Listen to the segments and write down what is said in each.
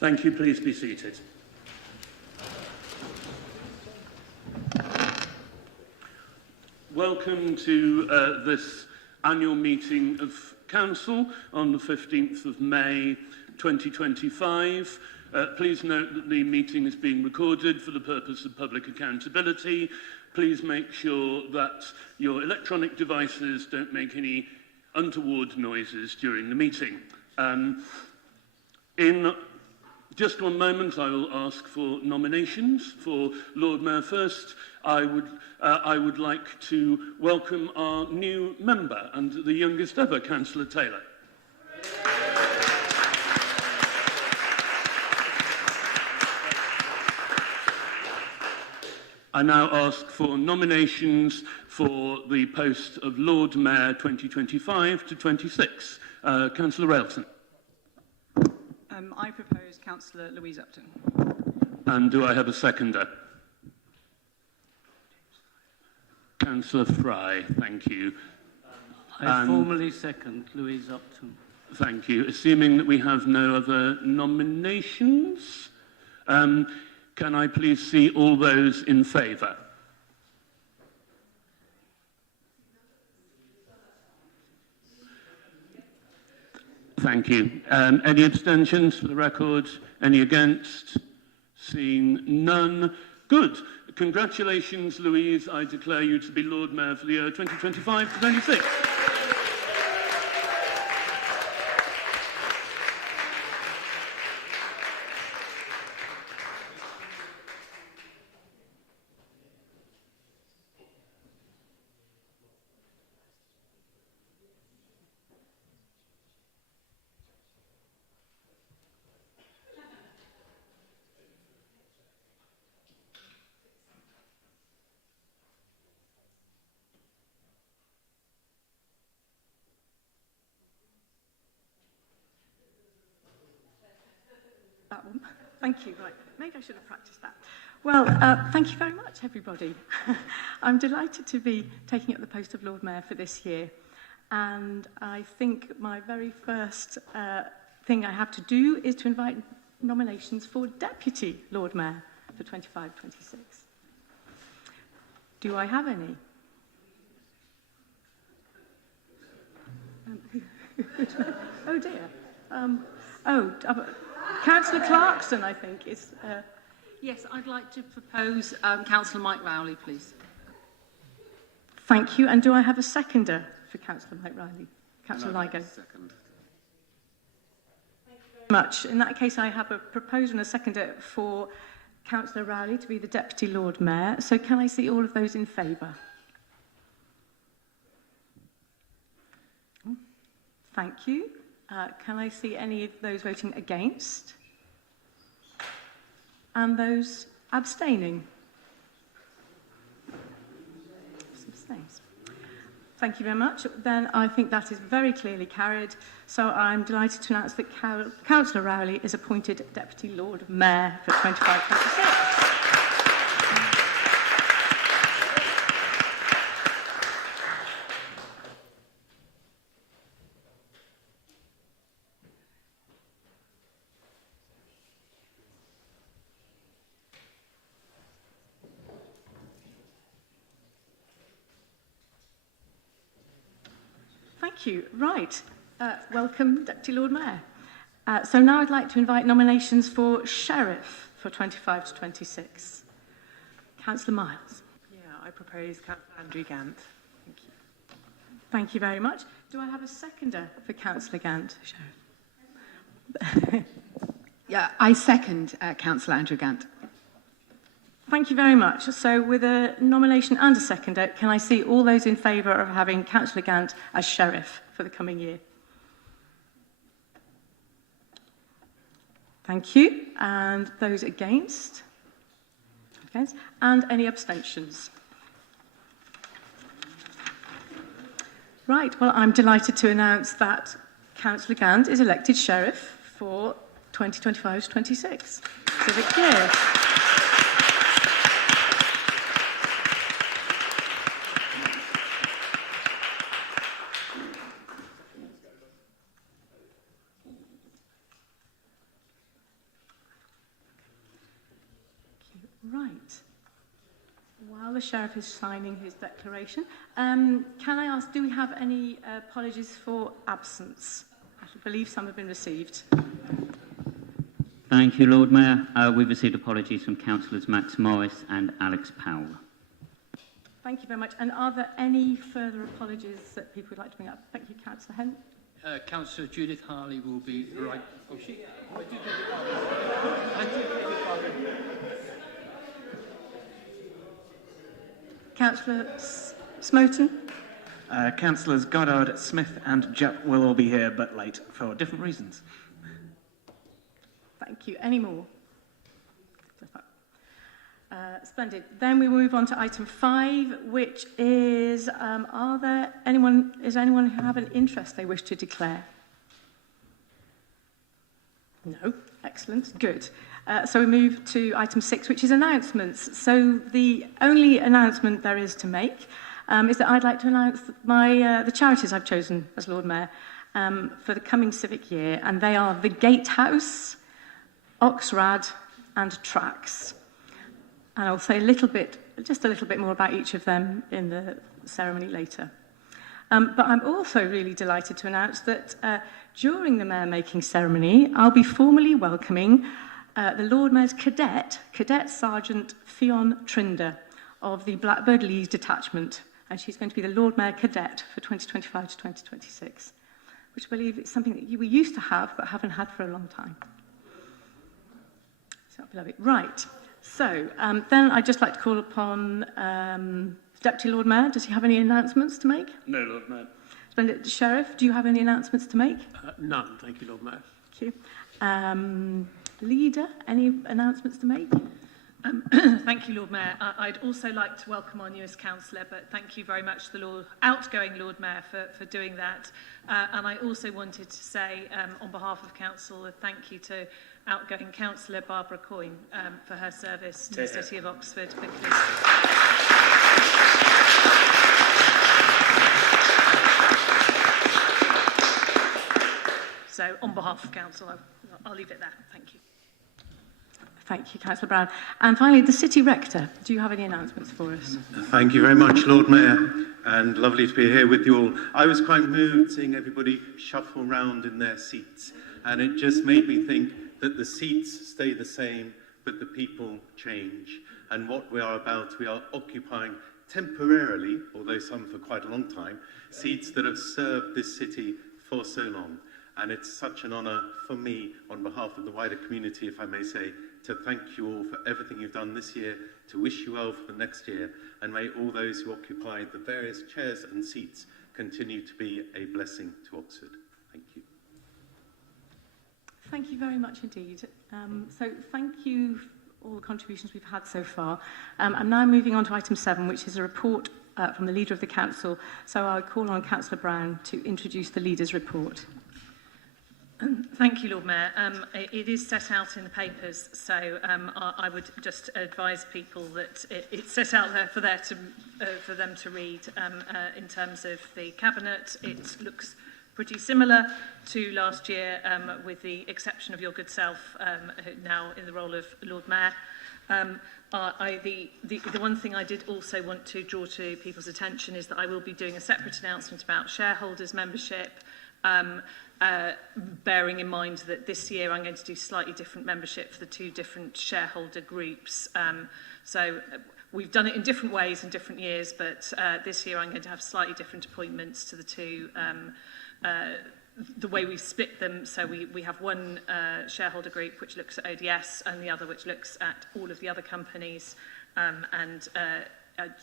Thank you. Please be seated. Welcome to this annual meeting of Council on the 15th of May 2025. Please note that the meeting is being recorded for the purpose of public accountability. Please make sure that your electronic devices don't make any untoward noises during the meeting. In just one moment, I will ask for nominations for Lord Mayor first. I would like to welcome our new member and the youngest ever, Councillor Taylor. I now ask for nominations for the post of Lord Mayor 2025 to 26. Councillor Railton. I propose Councillor Louise Upton. And do I have a seconder? Councillor Fry, thank you. I formally second Louise Upton. Thank you. Assuming that we have no other nominations, can I please see all those in favour? Thank you. Any abstentions for the record? Any against? Seeing none. Good. Congratulations, Louise. I declare you to be Lord Mayor for the year 2025 to 26. That one. Thank you. Right. Maybe I should have practiced that. Well, thank you very much, everybody. I'm delighted to be taking up the post of Lord Mayor for this year. And I think my very first thing I have to do is to invite nominations for Deputy Lord Mayor for 25-26. Do I have any? Oh dear. Councillor Clarkson, I think, is... Yes, I'd like to propose Councillor Mike Rowley, please. Thank you. And do I have a seconder for Councillor Mike Rowley? Councillor Ligo. Second. Thank you very much. In that case, I have a proposal and a seconder for Councillor Rowley to be the Deputy Lord Mayor. So can I see all of those in favour? Thank you. Can I see any of those voting against? And those abstaining? Abstains. Thank you very much. Then I think that is very clearly carried. So I'm delighted to announce that Councillor Rowley is appointed Deputy Lord Mayor for 25-26. Thank you. Right. Welcome, Deputy Lord Mayor. So now I'd like to invite nominations for Sheriff for 25-26. Councillor Miles. Yeah, I propose Councillor Andrew Gant. Thank you. Thank you very much. Do I have a seconder for Councillor Gant, Sheriff? Yeah, I second Councillor Andrew Gant. Thank you very much. So with a nomination and a seconder, can I see all those in favour of having Councillor Gant as Sheriff for the coming year? Thank you. And those against? Against? And any abstentions? Right. Well, I'm delighted to announce that Councillor Gant is elected Sheriff for 2025-26. Civic year. the Sheriff is signing his declaration. Can I ask, do we have any apologies for absence? I believe some have been received. Thank you, Lord Mayor. We've received apologies from councillors Max Morris and Alex Powell. Thank you very much. And are there any further apologies that people would like to bring up? Thank you, Councillor Hent. Councillor Judith Harley will be right. Oh, she. Councillor Smoten. Councillors Goddard, Smith and Jupp will all be here, but late for different reasons. Thank you. Any more? Splendid. Then we move on to item 5, which is, is there anyone who have an interest they wish to declare? No. Excellent. Good. So we move to item 6, which is announcements. So the only announcement there is to make is that I'd like to announce the charities I've chosen as Lord Mayor for the coming civic year, and they are the Gatehouse, Oxrad and Tracks. And I'll say just a little bit more about each of them in the ceremony later. But I'm also really delighted to announce that during the mayor-making ceremony, I'll be formally welcoming the Lord Mayor's Cadet Sergeant Fionn Trinder of the Blackbird Leys Detachment. And she's going to be the Lord Mayor Cadet for 2025 to 2026, which I believe is something that we used to have but haven't had for a long time. So I'll love it. Right. So then I'd just like to call upon Deputy Lord Mayor. Does he have any announcements to make? No, Lord Mayor. Splendid. Sheriff, do you have any announcements to make? None, thank you, Lord Mayor. Thank you. Leader, any announcements to make? Thank you, Lord Mayor. I'd also like to welcome our newest councillor, but thank you very much to the outgoing Lord Mayor for doing that. And I also wanted to say, on behalf of Council, a thank you to outgoing Councillor Barbara Coyne for her service to the City of Oxford. So, on behalf of Council, I'll leave it there. Thank you. Thank you, Councillor Brown. And finally, the City Rector. Do you have any announcements for us? Thank you very much, Lord Mayor, and lovely to be here with you all. I was quite moved seeing everybody shuffle round in their seats, and it just made me think that the seats stay the same, but the people change. And what we are about, we are occupying temporarily, although some for quite a long time, seats that have served this city for so long. And it's such an honour for me, on behalf of the wider community, if I may say, to thank you all for everything you've done this year, to wish you well for the next year, and may all those who occupy the various chairs and seats continue to be a blessing to Oxford. Thank you. Thank you very much indeed. So thank you for all the contributions we've had so far. I'm now moving on to item 7, which is a report from the Leader of the Council. So I'll call on Councillor Brown to introduce the Leader's report. Thank you, Lord Mayor. It is set out in the papers, so I would just advise people that it's set out there for them to read. In terms of the Cabinet, it looks pretty similar to last year, with the exception of your good self, now in the role of Lord Mayor. The one thing I did also want to draw to people's attention is that I will be doing a separate announcement about shareholders' membership, bearing in mind that this year I'm going to do slightly different membership for the 2 different shareholder groups. So we've done it in different ways in different years, but this year I'm going to have slightly different appointments to the 2, the way we split them. So we have one shareholder group which looks at ODS and the other which looks at all of the other companies, and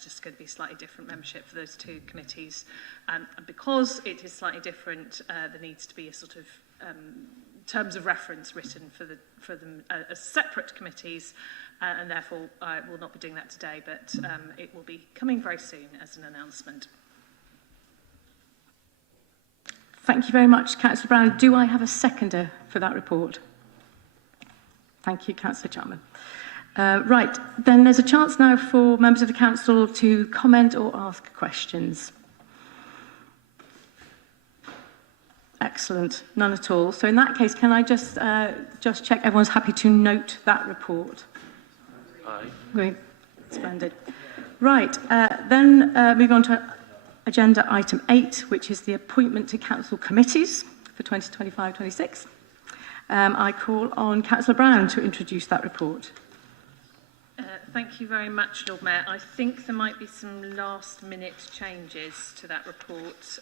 just going to be slightly different membership for those 2 committees. And because it is slightly different, there needs to be a sort of terms of reference written for them as separate committees, and therefore I will not be doing that today, but it will be coming very soon as an announcement. Thank you very much, Councillor Brown. Do I have a seconder for that report? Thank you, Councillor Chapman. Right, then there's a chance now for members of the Council to comment or ask questions. Excellent, none at all. So in that case, can I just check everyone's happy to note that report? Aye. Great, splendid. Right, then move on to agenda item 8, which is the appointment to council committees for 2025-26. I call on Councillor Brown to introduce that report. Thank you very much, Lord Mayor. I think there might be some last-minute changes to that report,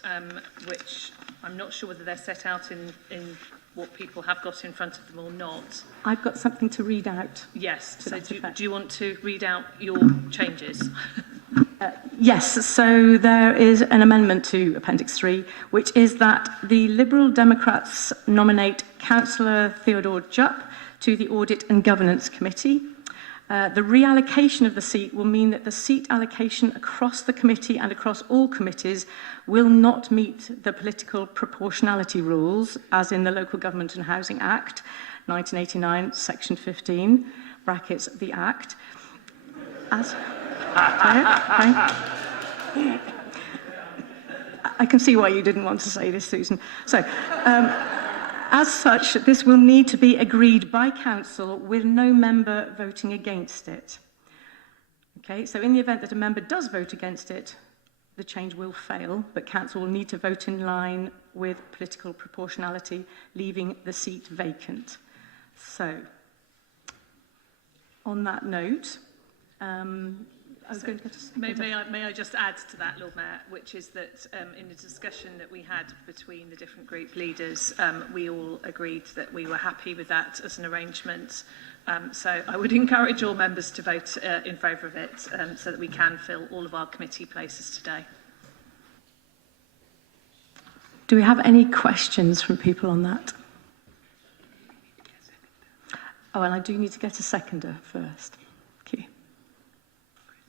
which I'm not sure whether they're set out in what people have got in front of them or not. I've got something to read out. Yes, To so that do effect. you want to read out your changes? Yes, so there is an amendment to Appendix 3, which is that the Liberal Democrats nominate Councillor Theodore Jupp to the Audit and Governance Committee. The reallocation of the seat will mean that the seat allocation across the committee and across all committees will not meet the political proportionality rules, as in the Local Government and Housing Act, 1989, Section 15, brackets, the Act. As... I can see why you didn't want to say this, Susan. So, as such, this will need to be agreed by council with no member voting against it. Okay, so in the event that a member does vote against it, the change will fail, but council will need to vote in line with political proportionality, leaving the seat vacant. So, on that note, I was going to May I just add to that, Lord Mayor, which is that in the discussion that we had between the different group leaders, we all agreed that we were happy with that as an arrangement. So I would encourage all members to vote in favour of it so that we can fill all of our committee places today. Do we have any questions from people on that? Oh, and I do need to get a seconder first. Thank you.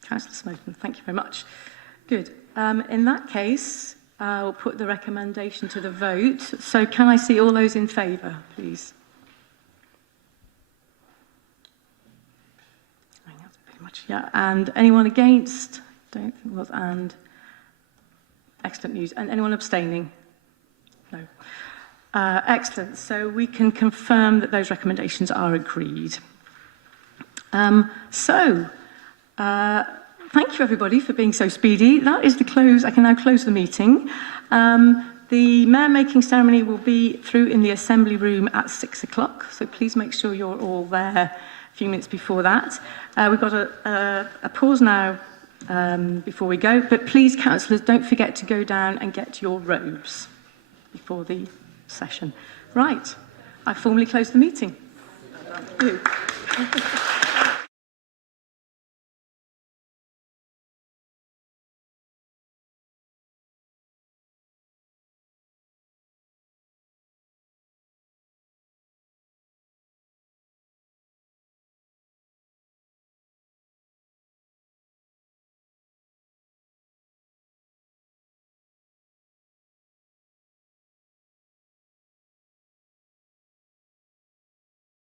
Councillor Smoton, thank you very much. Good. In that case, I'll put the recommendation to the vote. So can I see all those in favour, please? I think that's pretty much, yeah. And anyone against? Don't think it was. And excellent news. And anyone abstaining? No. Excellent. So we can confirm that those recommendations are agreed. Thank you, everybody, for being so speedy. That is the close. I can now close the meeting. The mayor-making ceremony will be through in the assembly room at 6 o'clock, so please make sure you're all there a few minutes before that. We've got a pause now before we go, but please, councillors, don't forget to go down and get your robes before the session. Right, I formally close the meeting. Thank you.